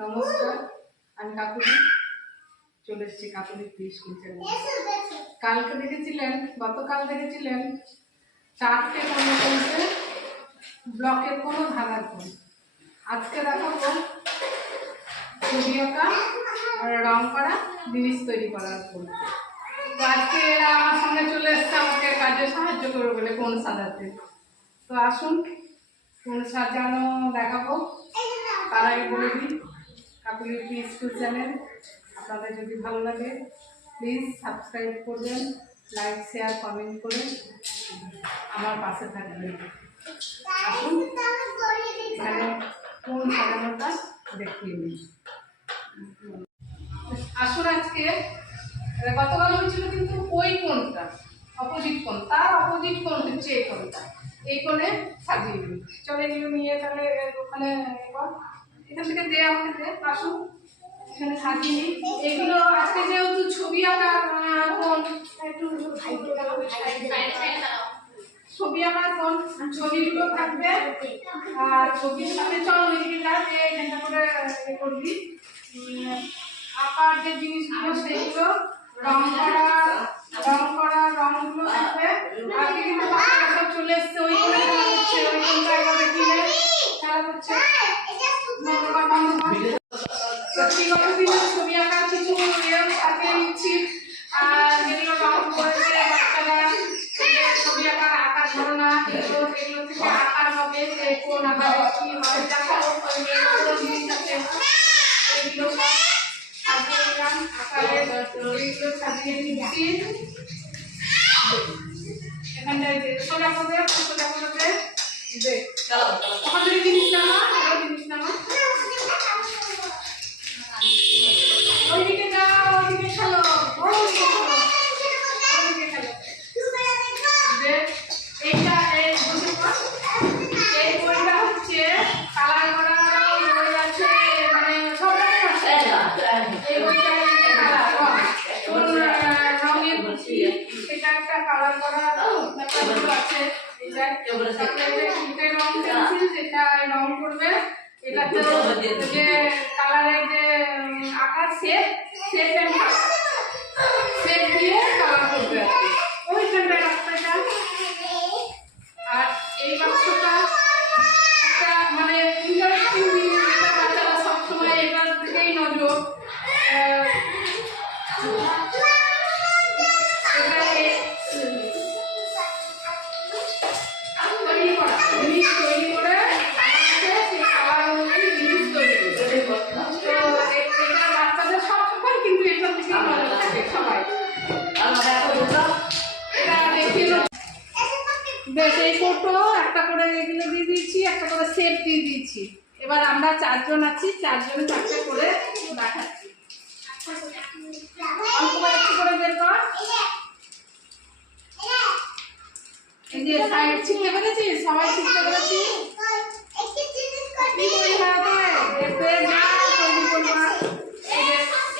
নমস্কার, আমি কাকুলি চলে এসেছি কাকুলি স্কুল চ্যানেলে। কালকে দেখেছিলেন, গতকাল দেখেছিলেন 4টে কর্মসূচিতে ব্লকের কোনো ধাঁধার ফোন। আজকে দেখাবো ছবি আঁকা আর রং করা জিনিস তৈরি করার ফোন। তো আজকে এরা আমার সঙ্গে চলে এসছে আমাকে কাজে সাহায্য করবে বলে ফোন সাজাতে। তো আসুন ফোন সাজানো দেখাবো। তার আগে বলে দিই, কাকুলি স্কুল চ্যানেল আপনাদের যদি ভালো লাগে প্লিজ সাবস্ক্রাইব করবেন, লাইক শেয়ার কমেন্ট করে আমার পাশে থাকবেন। আসুন এখানে কোন সাজানোটা দেখিয়ে নিই। আসুন আজকে গতকাল হয়েছিল কিন্তু ওই কোণটা অপোজিট কোণ, তার অপোজিট কোণ হচ্ছে এই কোণটা, এই কোণে সাজিয়ে দিই। চলে এগুলো নিয়ে তাহলে ওখানে এখান থেকে দে আমাকে দে। আসুন এখানে সাজিয়ে নিই এগুলো। আজকে যেহেতু ছবি আঁকার কোণ, একটু ছবি আঁকার কোণ, ছবিগুলো থাকবে আর ছবির সাথে চল এখানটা করে করবি। আঁকার যে জিনিসগুলো সেগুলো রং করা রংগুলো থাকবে। আজকে কিন্তু বাচ্চারা সব চলে এসছে, ওই কোণে খেলা করছে, ওই কোণটা একবার দেখিয়ে খেলা করছে। বিগত দিনে ছবি আঁকার কিছু নিয়ম সাজিয়ে নিচ্ছি, আর যেগুলো রং করেছে বাচ্চারা ছবি আঁকার ধারণা এগুলো থেকে আঁকার হবে, কোন আঁকার কি হবে দেখাবো। জিনিস আছে এইগুলো সব সাজিয়ে নিলাম, আঁকারের এইগুলো সাজিয়ে নিচ্ছি। এখানটায় সোজা করে দেখ আমাদের জিনিস নামা জিনিস নামা ওইদিকে যাও, ওইদিকে খেলো, ওইদিকে খেলো। এইটা এই বইটা হচ্ছে কালার করা বই আছে, মানে সব রকম আছে। এই বইটা কালার রঙের বুঝি, সেটা একটা কালার করা ব্যাপারগুলো আছে। এটা রং পেন্সিল, যেটা রং করবে এটাতে যে কালারের যে আকার শেপ দিয়ে কালার করবে আর কি। ওইখানটায় রাস্তাটা আর এই বাক্সটা একটা মানে ইন্টারেস্টিং জিনিস, যেটা বাচ্চারা সবসময় এটার দিকেই নজর। তৈরি করে বাচ্চাদের সবসময় কিন্তু এটার দিকেই নজর থাকে সবাই। বেশ, এই ফটো একটা করে এগুলো দিয়ে দিয়েছি, একটা করে সেট দিয়ে দিয়েছি। এবার আমরা 4 জন আছি, 4 জনে 4টে করে দেখাচ্ছি। অল্প একটু করে বের কর। এই যে সাইড শিখতে পেরেছিস, সবাই শিখতে পেরেছিস।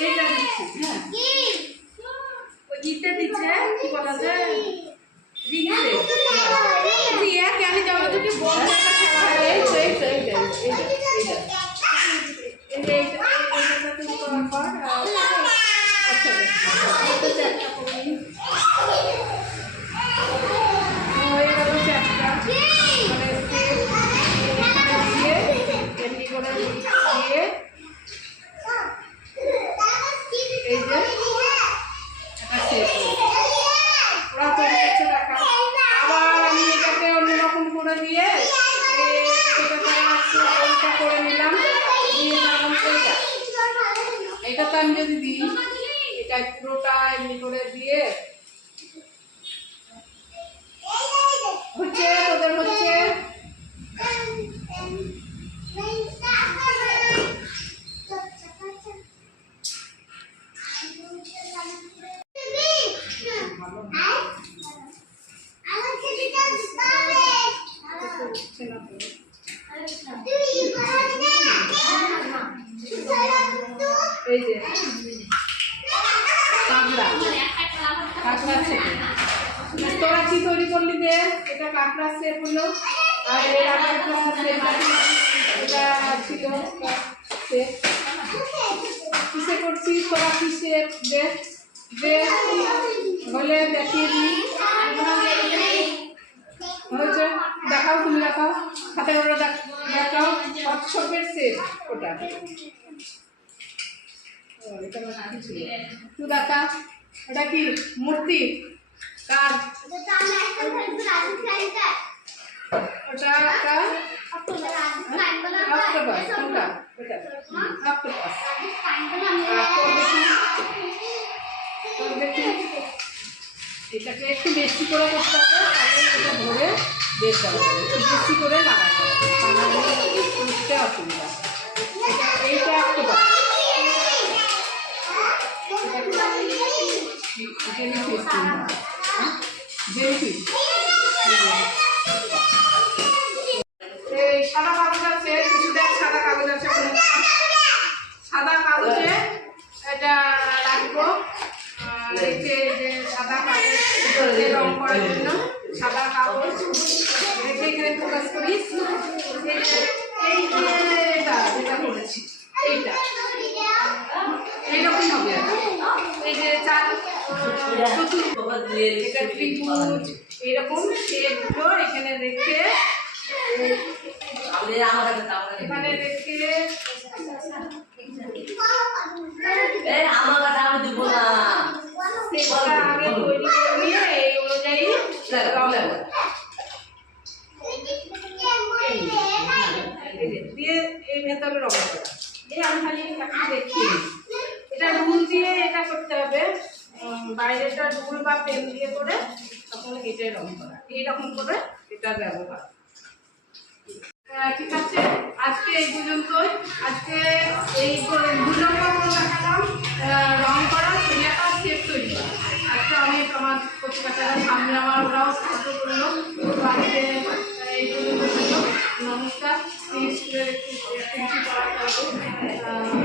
এইটা দিচ্ছি, হ্যাঁ ইতে দিচ্ছে কি বলা যায় দিয়ে কেন যাবো যদি বলতে এটা তো আমি যদি দিই, এটা পুরোটা এমনি করে দিয়ে হচ্ছে তোদের হচ্ছে এই যে কাঁকড়া শেপ। তোরা কি তৈরি করলি দে? এটা কাঁকড়া শেপ হলো, আর এর আগে এটা ছিল শেপ। কিসে করছিস তোরা? কিসে দে দে বলে দেখিয়ে দিই। হয়েছে, দেখাও, তুমি দেখাও, হাতে করে দেখাও। কচ্ছপের সেট ওটা। তুই দেখা, ওটা কি মূর্তি কার? ওটা একটা অক্টোপাস। কোনটা? এটা অক্টোপাস। এটাকে একটু বেশি করে করতে হবে, তাহলে এটা ধরে বের করা যাবে। একটু বেশি করে লাগাতে হবে, তাহলে বুঝতে অসুবিধা। এইটা অক্টোপাস, জেলিফিশ। জেলিফিশ। এই সাদা কাগজ আছে, কিছু দেখ সাদা কাগজ আছে। সাদা কাগজে এটা রাখবো। এই যে সাদা কাগজ রং করার জন্য সাদা কাগজ রেখে এখানে ফোকাস করিস। এই যে এটা যেটা করেছি এইটা এইরকম হবে। এই যে চার এটা ত্রিভুজ এইরকম শেপগুলো এখানে রেখে এখানে রেখে আগে তৈরি করে নিয়ে এই অনুযায়ী দিয়ে এই ভেতরে রং করা। এই আমি খালি দেখি এটা রুল দিয়ে এটা করতে হবে। বাইরেটা রুল বা পেন দিয়ে করে তখন এটাই রং করা। এইরকম করে এটা ব্যবহার। ঠিক আছে, আজকে এই পর্যন্তই। আজকে এই 2 নম্বর দেখালাম রং করা, ছবি আঁকা, শেপ তৈরি করা। আজকে অনেক আমার প্রতিকাটারা সামনে আমার ওরাও সাহায্য করলো। আজকে এই পর্যন্ত নমস্কার। স্কুলের একটু পড়াতে হবে।